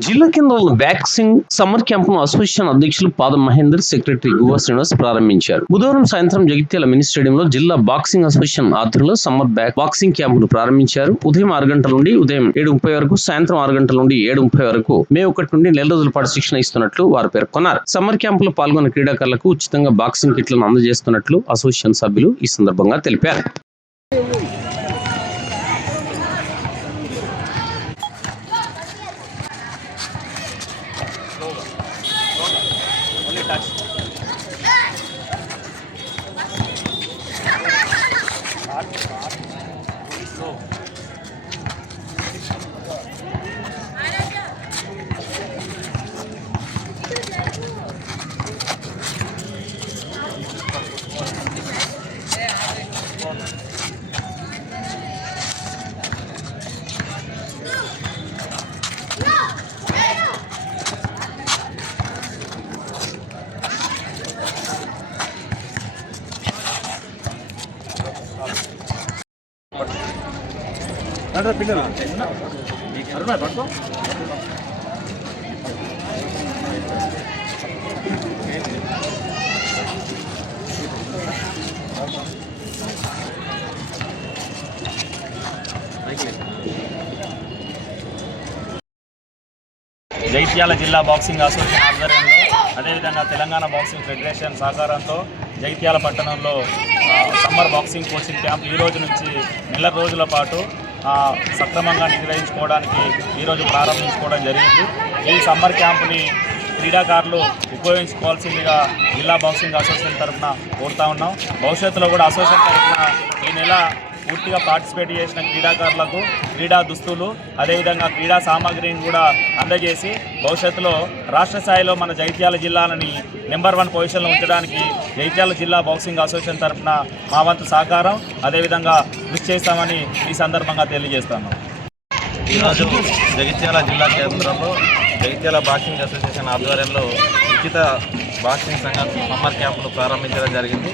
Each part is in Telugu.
జిల్లా కేంద్రంలో వ్యాక్సిన్ సమ్మర్ క్యాంపును అసోసియేషన్ అధ్యక్షులు పాదం మహేందర్ సెక్రటరీ గువా శ్రీనివాస్ ప్రారంభించారు. బుధవారం సాయంత్రం జగిత్యాల మినీ స్టేడియంలో జిల్లా బాక్సింగ్ అసోసియేషన్ ఆధ్వర్యంలో సమ్మర్ బ్యాక్ బాక్సింగ్ క్యాంపును ప్రారంభించారు. ఉదయం ఆరు గంటల నుండి ఉదయం ఏడు ముప్పై వరకు సాయంత్రం ఆరు గంటల నుండి ఏడు ముప్పై వరకు మే ఒకటి నుండి నెల రోజుల పాటు శిక్షణ ఇస్తున్నట్లు వారు పేర్కొన్నారు. సమ్మర్ క్యాంపులో పాల్గొన్న క్రీడాకారులకు ఉచితంగా బాక్సింగ్ కిట్లను అందజేస్తున్నట్లు అసోసియేషన్ సభ్యులు ఈ సందర్భంగా తెలిపారు. touched. జైత్యాల జిల్లా బాక్సింగ్ అసోసియేషన్ ఆధ్వర్యంలో అదేవిధంగా తెలంగాణ బాక్సింగ్ ఫెడరేషన్ సహకారంతో జైత్యాల పట్టణంలో సమ్మర్ బాక్సింగ్ కోచింగ్ క్యాంప్ ఈ రోజు నుంచి నెల రోజుల పాటు సక్రమంగా నిర్వహించుకోవడానికి ఈరోజు ప్రారంభించుకోవడం జరిగింది. ఈ సమ్మర్ క్యాంపుని క్రీడాకారులు ఉపయోగించుకోవాల్సిందిగా జిల్లా బాక్సింగ్ అసోసియేషన్ తరఫున కోరుతా ఉన్నాం. భవిష్యత్తులో కూడా అసోసియేషన్ తరఫున ఈ నెల పూర్తిగా పార్టిసిపేట్ చేసిన క్రీడాకారులకు క్రీడా దుస్తులు అదేవిధంగా క్రీడా సామాగ్రిని కూడా అందజేసి భవిష్యత్తులో రాష్ట్ర స్థాయిలో మన జైత్యాల జిల్లాలని నెంబర్ వన్ పొజిషన్లో ఉంచడానికి జైత్యాల జిల్లా బాక్సింగ్ అసోసియేషన్ తరఫున మా వంతు సహకారం అదేవిధంగా కృషి చేస్తామని ఈ సందర్భంగా తెలియజేస్తాను. ఈరోజు జగిత్యాల జిల్లా కేంద్రంలో జగిత్యాల బాక్సింగ్ అసోసియేషన్ ఆధ్వర్యంలో ఉచిత బాక్సింగ్ సంఘం సమ్మర్ క్యాంపును ప్రారంభించడం జరిగింది.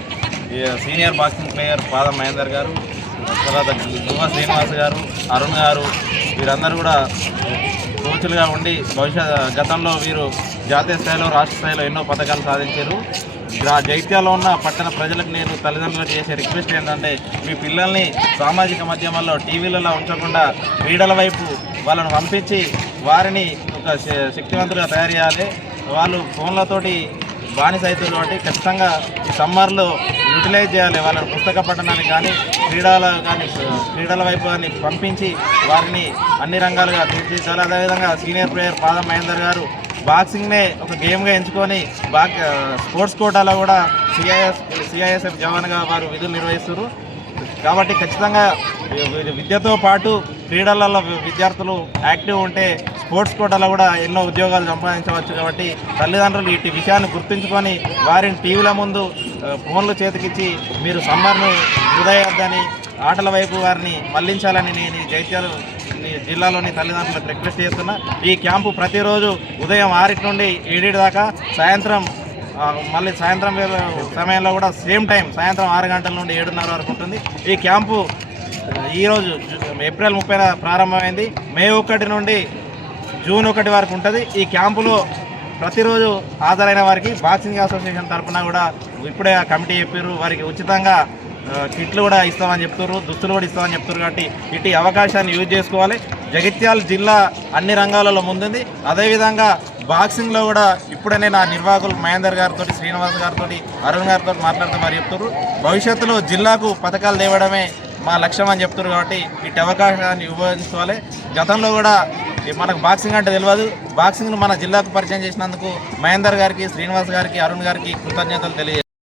ఈ సీనియర్ బాక్సింగ్ ప్లేయర్ పాద మహేందర్ గారు తర్వాత గుమ్మ శ్రీనివాస్ గారు అరుణ్ గారు వీరందరూ కూడా కోచ్లుగా ఉండి భవిష్యత్ గతంలో వీరు జాతీయ స్థాయిలో రాష్ట్ర స్థాయిలో ఎన్నో పథకాలు సాధించారు. గ్రా- జైత్యాలో ఉన్న పట్టణ ప్రజలకు నేను తల్లిదండ్రులకు చేసే రిక్వెస్ట్ ఏంటంటే మీ పిల్లల్ని సామాజిక మాధ్యమాల్లో టీవీలలో ఉంచకుండా క్రీడల వైపు వాళ్ళను పంపించి వారిని ఒక శక్తివంతులుగా తయారు చేయాలి. వాళ్ళు ఫోన్లతోటి బానిస అవుతుంది కాబట్టి ఖచ్చితంగా ఈ సమ్మర్లో యూటిలైజ్ చేయాలి. వాళ్ళని పుస్తక పఠనానికి కానీ క్రీడల కానీ క్రీడల వైపు కానీ పంపించి వారిని అన్ని రంగాలుగా తీర్చిదిద్దాలి. అదేవిధంగా సీనియర్ ప్లేయర్ పాద మహేందర్ గారు బాక్సింగ్నే ఒక గేమ్గా ఎంచుకొని బా స్పోర్ట్స్ కోటాలో కూడా సిఐఎస్ సిఐఎస్ఎఫ్ జవాన్గా వారు విధులు నిర్వహిస్తారు కాబట్టి ఖచ్చితంగా విద్యతో పాటు క్రీడలలో విద్యార్థులు యాక్టివ్ ఉంటే స్పోర్ట్స్ కోటాలో కూడా ఎన్నో ఉద్యోగాలు సంపాదించవచ్చు కాబట్టి తల్లిదండ్రులు ఇటు విషయాన్ని గుర్తుంచుకొని వారిని టీవీల ముందు ఫోన్లు చేతికిచ్చి మీరు సమ్మర్ను హృదయద్దని ఆటల వైపు వారిని మళ్ళించాలని నేను ఈ జైత్యాలు జిల్లాలోని తల్లిదండ్రులకు రిక్వెస్ట్ చేస్తున్నా. ఈ క్యాంపు ప్రతిరోజు ఉదయం ఆరింటి నుండి ఏడింటి దాకా సాయంత్రం మళ్ళీ సాయంత్రం సమయంలో కూడా సేమ్ టైం సాయంత్రం ఆరు గంటల నుండి ఏడున్నర వరకు ఉంటుంది. ఈ క్యాంపు ఈరోజు ఏప్రిల్ ముప్పైన ప్రారంభమైంది. మే ఒకటి నుండి జూన్ ఒకటి వరకు ఉంటుంది. ఈ క్యాంపులో ప్రతిరోజు హాజరైన వారికి బాక్సింగ్ అసోసియేషన్ తరఫున కూడా ఇప్పుడే ఆ కమిటీ చెప్పారు. వారికి ఉచితంగా కిట్లు కూడా ఇస్తామని చెప్తున్నారు దుస్తులు కూడా ఇస్తామని చెప్తున్నారు కాబట్టి ఇటు అవకాశాన్ని యూజ్ చేసుకోవాలి. జగిత్యాల జిల్లా అన్ని రంగాలలో ముందుంది. అదేవిధంగా బాక్సింగ్లో కూడా ఇప్పుడనే నా నిర్వాహకులు మహేందర్ గారితో శ్రీనివాస్ గారితో అరుణ్ గారితో మాట్లాడుతూ మరి చెప్తున్నారు భవిష్యత్తులో జిల్లాకు పథకాలు తేవడమే మా లక్ష్యం అని చెప్తున్నారు కాబట్టి ఇటు అవకాశాన్ని ఉపయోగించుకోవాలి గతంలో కూడా మనకు బాక్సింగ్ అంటే తెలియదు బాక్సింగ్ను మన జిల్లాకు పరిచయం చేసినందుకు మహేందర్ గారికి శ్రీనివాస్ గారికి అరుణ్ గారికి కృతజ్ఞతలు తెలియజేస్తాను